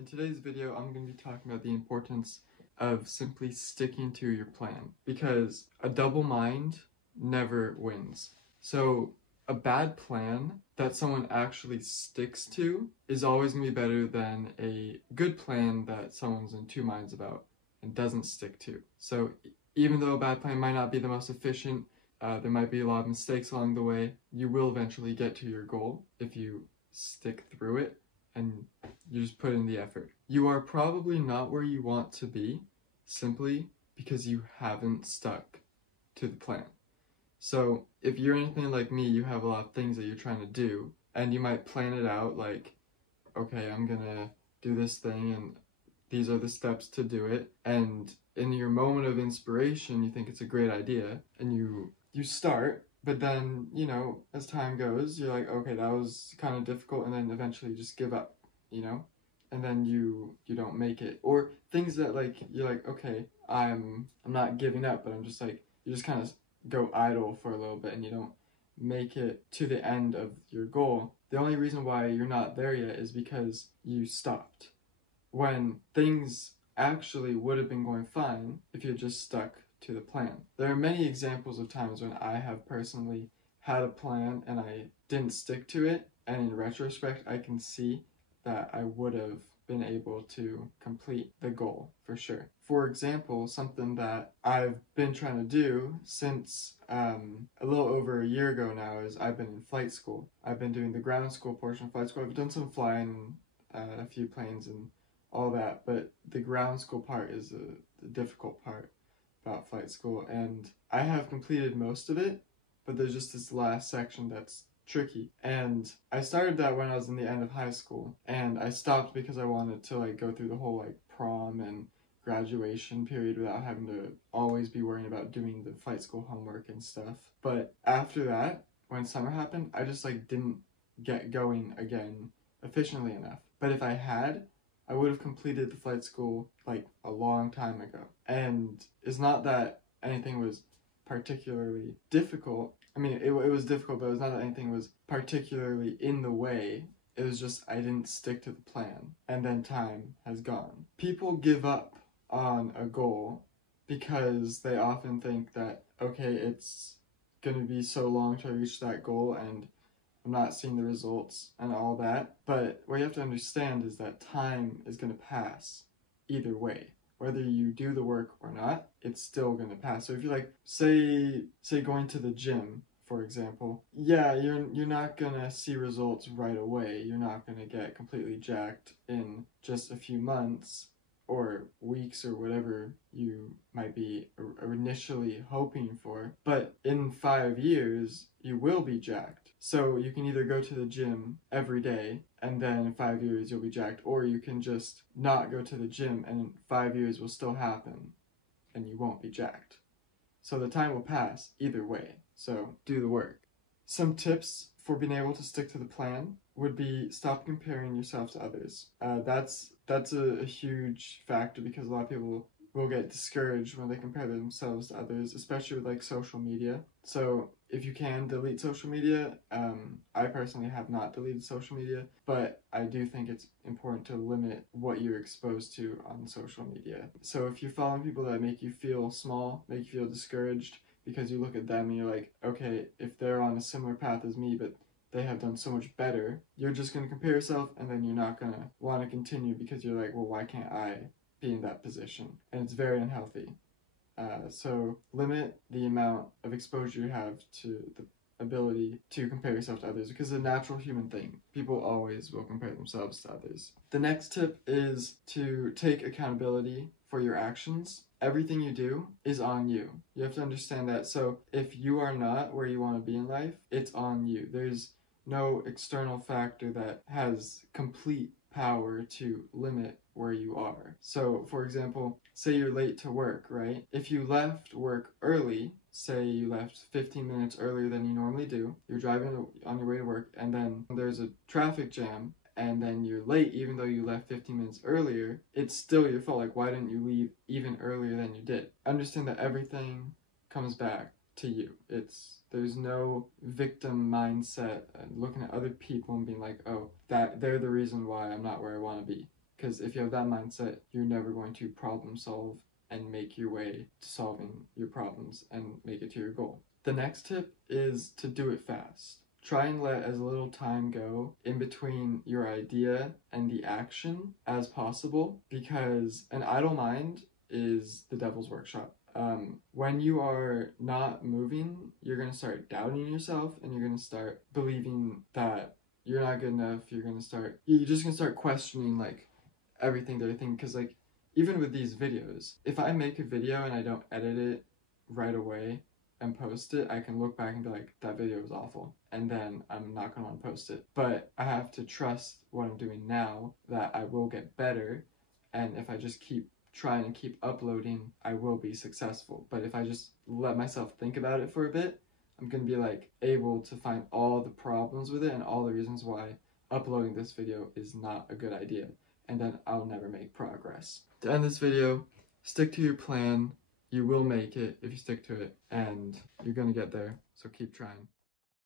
In today's video, I'm going to be talking about the importance of simply sticking to your plan, because a double mind never wins. So a bad plan that someone actually sticks to is always going to be better than a good plan that someone's in two minds about and doesn't stick to. So even though a bad plan might not be the most efficient, there might be a lot of mistakes along the way, you will eventually get to your goal if you stick through it and you just put in the effort. You are probably not where you want to be simply because you haven't stuck to the plan. So if you're anything like me, you have a lot of things that you're trying to do, and you might plan it out like, okay, I'm gonna do this thing and these are the steps to do it, and in your moment of inspiration you think it's a great idea and you start, but then, you know, as time goes, you're like, okay, that was kind of difficult, and then eventually you just give up, you know, and then you don't make it. Or things that, like, you're like, okay, I'm not giving up, but I'm just like, you just kind of go idle for a little bit and you don't make it to the end of your goal. The only reason why you're not there yet is because you stopped when things actually would have been going fine if you just stuck to the plan. There are many examples of times when I have personally had a plan and I didn't stick to it, and in retrospect I can see that I would have been able to complete the goal for sure. For example, something that I've been trying to do since a little over a year ago now is I've been in flight school. I've been doing the ground school portion of flight school. I've done some flying, a few planes and all that, but the ground school part is the difficult part about flight school, and I have completed most of it, but there's just this last section that's tricky. And I started that when I was in the end of high school, and I stopped because I wanted to like go through the whole like prom and graduation period without having to always be worrying about doing the flight school homework and stuff. But after that, when summer happened, I just like didn't get going again efficiently enough. But if I had, I would have completed the flight school like a long time ago. And it's not that anything was particularly difficult. I mean, it was difficult, but it was not that anything was particularly in the way. It was just I didn't stick to the plan, and then time has gone. People give up on a goal because they often think that, okay, it's going to be so long to reach that goal and I'm not seeing the results and all that. But what you have to understand is that time is going to pass either way. Whether you do the work or not, it's still going to pass. So if you like, say going to the gym, for example, yeah, you're not going to see results right away. You're not going to get completely jacked in just a few months or weeks or whatever you might be initially hoping for. But in 5 years, you will be jacked. So you can either go to the gym every day and then in 5 years you'll be jacked, or you can just not go to the gym and in 5 years will still happen and you won't be jacked. So the time will pass either way. So do the work. Some tips for being able to stick to the plan would be stop comparing yourself to others. That's a huge factor, because a lot of people will get discouraged when they compare themselves to others, especially with like social media. So if you can, delete social media. I personally have not deleted social media, but I do think it's important to limit what you're exposed to on social media. So if you're following people that make you feel small, make you feel discouraged, because you look at them and you're like, okay, if they're on a similar path as me, but they have done so much better, you're just going to compare yourself, and then you're not going to want to continue because you're like, well, why can't I be in that position? And it's very unhealthy. So limit the amount of exposure you have to the ability to compare yourself to others, because it's a natural human thing. People always will compare themselves to others. The next tip is to take accountability for your actions. Everything you do is on you. You have to understand that. So if you are not where you want to be in life, it's on you. There's no external factor that has complete power to limit where you are. So for example, say you're late to work, right? If you left work early, say you left 15 minutes earlier than you normally do, you're driving on your way to work, and then there's a traffic jam, and then you're late even though you left 15 minutes earlier, it's still your fault. Like, why didn't you leave even earlier than you did? Understand that everything comes back to you. There's no victim mindset and looking at other people and being like, oh, that they're the reason why I'm not where I want to be. Because if you have that mindset, you're never going to problem solve and make your way to solving your problems and make it to your goal. The next tip is to do it fast. Try and let as little time go in between your idea and the action as possible, because an idle mind is the devil's workshop. When you are not moving, you're going to start doubting yourself, and you're going to start believing that you're not good enough. You're just going to start questioning like everything that you're thinking. Because like, even with these videos, if I make a video and I don't edit it right away and post it, I can look back and be like, that video was awful, and then I'm not going to post it. But I have to trust what I'm doing now, that I will get better, and if I just keep trying and keep uploading, I will be successful. But if I just let myself think about it for a bit, I'm going to be like able to find all the problems with it and all the reasons why uploading this video is not a good idea, and then I'll never make progress. To end this video, stick to your plan. You will make it if you stick to it, and you're gonna get there, so keep trying.